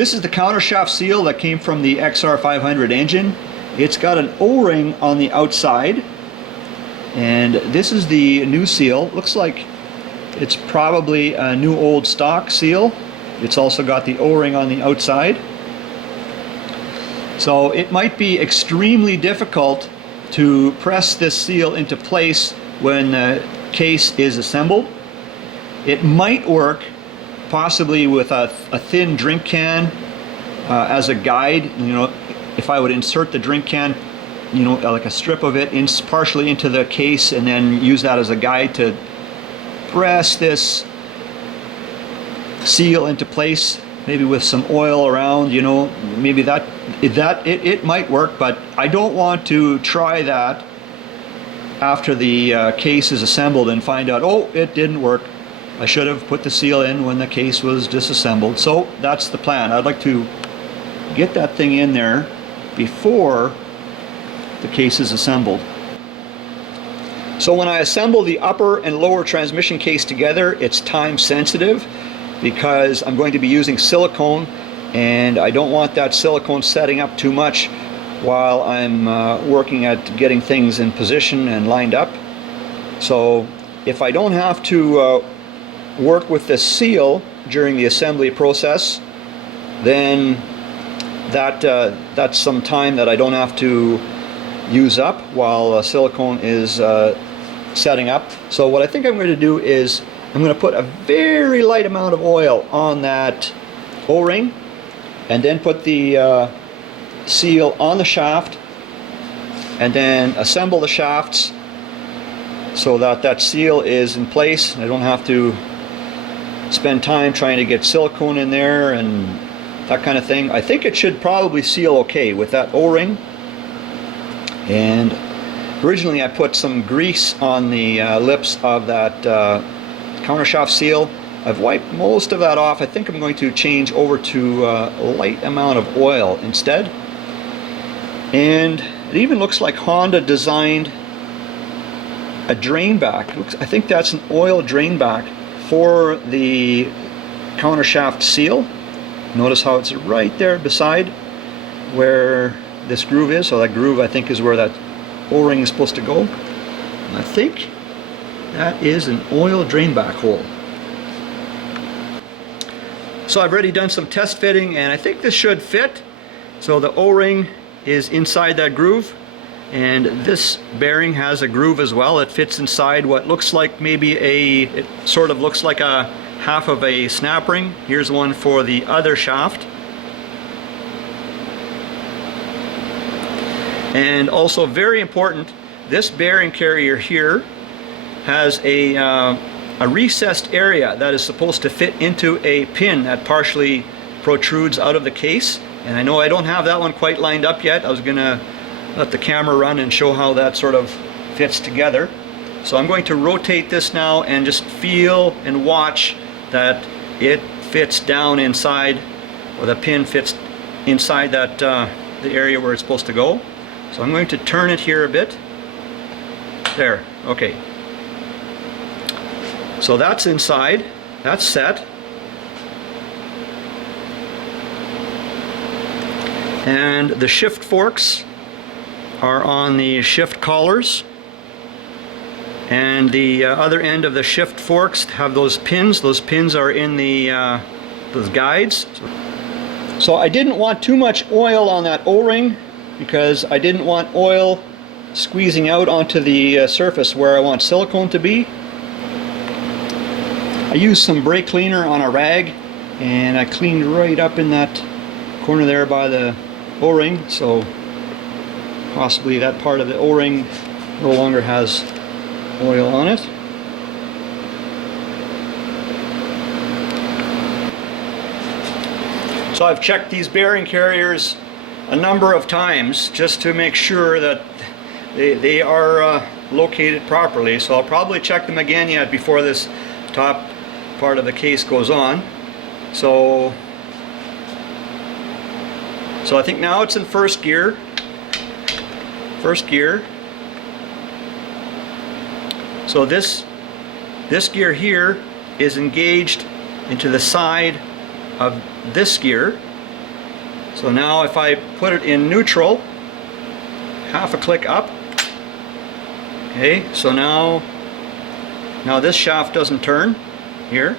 This is the countershaft seal that came from the XR500 engine. It's got an O-ring on the outside, and this is the new seal. Looks like it's probably a new old stock seal. It's also got the O-ring on the outside. So it might be extremely difficult to press this seal into place when the case is assembled. It might work possibly with a thin drink can as a guide. You know, if I would insert the drink can, you know, like a strip of it partially into the case, and then use that as a guide to press this seal into place, maybe with some oil around, you know, maybe it might work, but I don't want to try that after the case is assembled and find out, oh, it didn't work. I should have put the seal in when the case was disassembled. So that's the plan. I'd like to get that thing in there before the case is assembled. So when I assemble the upper and lower transmission case together, it's time sensitive because I'm going to be using silicone, and I don't want that silicone setting up too much while I'm working at getting things in position and lined up. So if I don't have to work with the seal during the assembly process, then that's some time that I don't have to use up while silicone is setting up. So what I think I'm going to do is I'm going to put a very light amount of oil on that O-ring, and then put the seal on the shaft, and then assemble the shafts so that that seal is in place. I don't have to spend time trying to get silicone in there and that kind of thing. I think it should probably seal okay with that O-ring. And originally I put some grease on the lips of that countershaft seal. I've wiped most of that off. I think I'm going to change over to a light amount of oil instead. And it even looks like Honda designed a drain back. I think that's an oil drain back for the countershaft seal. Notice how it's right there beside where this groove is. So that groove, I think, is where that O-ring is supposed to go. And I think that is an oil drain back hole. So I've already done some test fitting, and I think this should fit. So the O-ring is inside that groove, and this bearing has a groove as well. It fits inside what looks like maybe it sort of looks like a half of a snap ring. Here's one for the other shaft. And also very important, this bearing carrier here has a recessed area that is supposed to fit into a pin that partially protrudes out of the case. And I know I don't have that one quite lined up yet. I was gonna let the camera run and show how that sort of fits together. So I'm going to rotate this now and just feel and watch that it fits down inside, or the pin fits inside that the area where it's supposed to go. So I'm going to turn it here a bit. There, okay. So that's inside, that's set. And the shift forks are on the shift collars. And the other end of the shift forks have those pins. Those pins are in the those guides. So I didn't want too much oil on that O-ring because I didn't want oil squeezing out onto the surface where I want silicone to be. I used some brake cleaner on a rag, and I cleaned right up in that corner there by the O-ring, so possibly that part of the O-ring no longer has oil on it. So I've checked these bearing carriers a number of times just to make sure that they are located properly. So I'll probably check them again yet before this top part of the case goes on. So I think now it's in first gear. First gear. So this gear here is engaged into the side of this gear, So now if I put it in neutral, half a click up, okay, so now this shaft doesn't turn here.